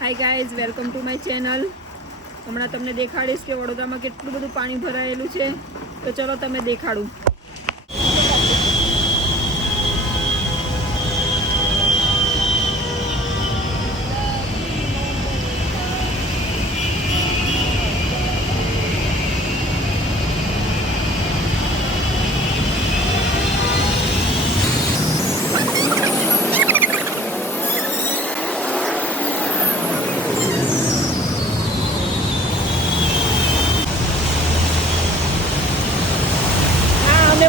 Hi guys welcome to my channel હમણાં તમને દેખાડીશ કે વડોદરામાં કેટલું બધું પાણી ભરાયેલું છે. તો ચલો તમે દેખાડું.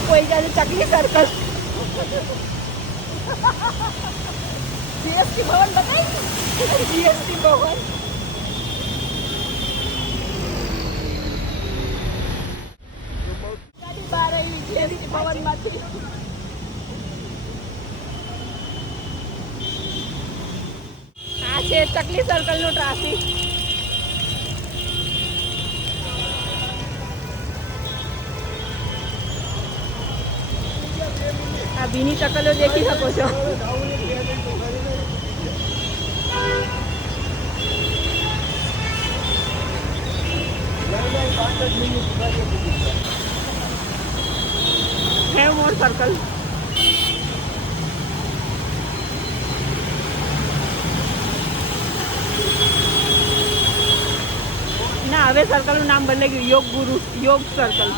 હા જાય ચકલી સર્કલ જીએસટી ભવન બતાવી જીએસટી ભવન. બહાર છે ચકલી સર્કલનો ટ્રાફિક ભીની ચકલો દેખી શકો છો. હે મોર સર્કલ ના, હવે સર્કલનું નામ બદલાઈ ગયું. યોગ ગુરુ, યોગ સર્કલ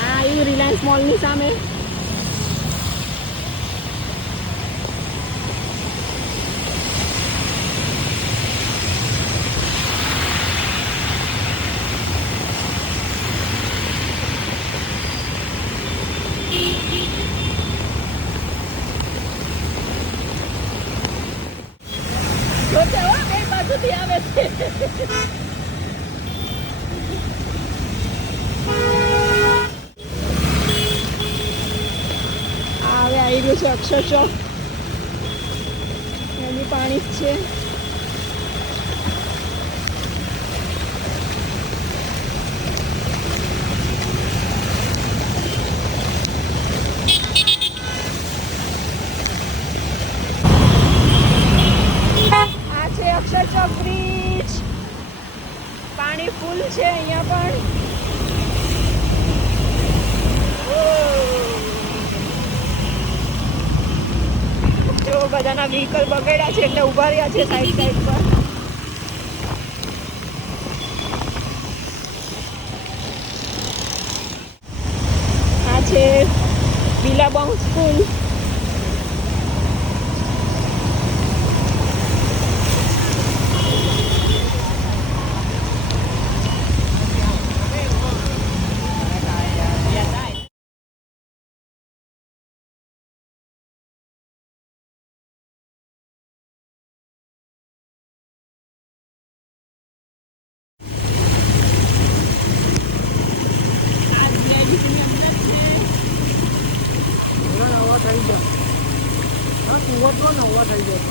હા આવ્યું રિલાયન્સ મોલની સામે જોતે હો બે બાજુથી આવે છે આવી રહ્યું છે અક્ષર ચોક એની પાણી છે. આ છે અક્ષર બ્રિજ પાણી ફૂલ છે અહીંયા પણ. બધાના વ્હીકલ બગડ્યા છે એટલે ઊભા રહ્યા છે સાઈડ સાઈડ પર. આ છે બિલાબાઉ સ્કૂલ થઈ જાય હા સુરતમાં નવા થઈ જાય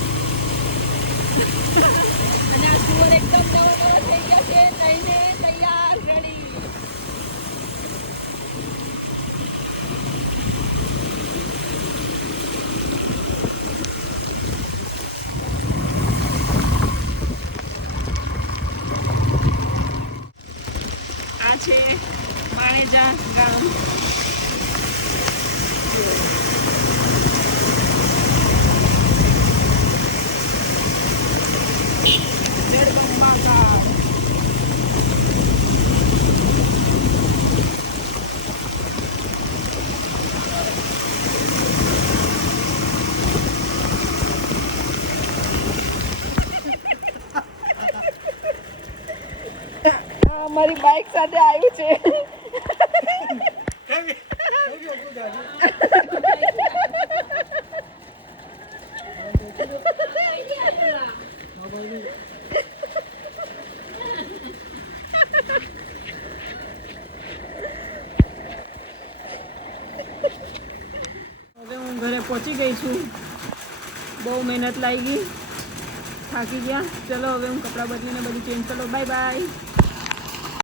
અને આ સુવર એકદમ થઈ ગયો છે. થઈને તૈયાર રેડી છે માણેજા ગામ. આ બાઈક સાથે આવ્યું છે. હવે હું ઘરે પહોંચી ગઈ છું. બહુ મહેનત લાગી. થાકી ગયા. ચલો હવે હું કપડાં બદલીને બધું ચેન્જ કરો બાય બાય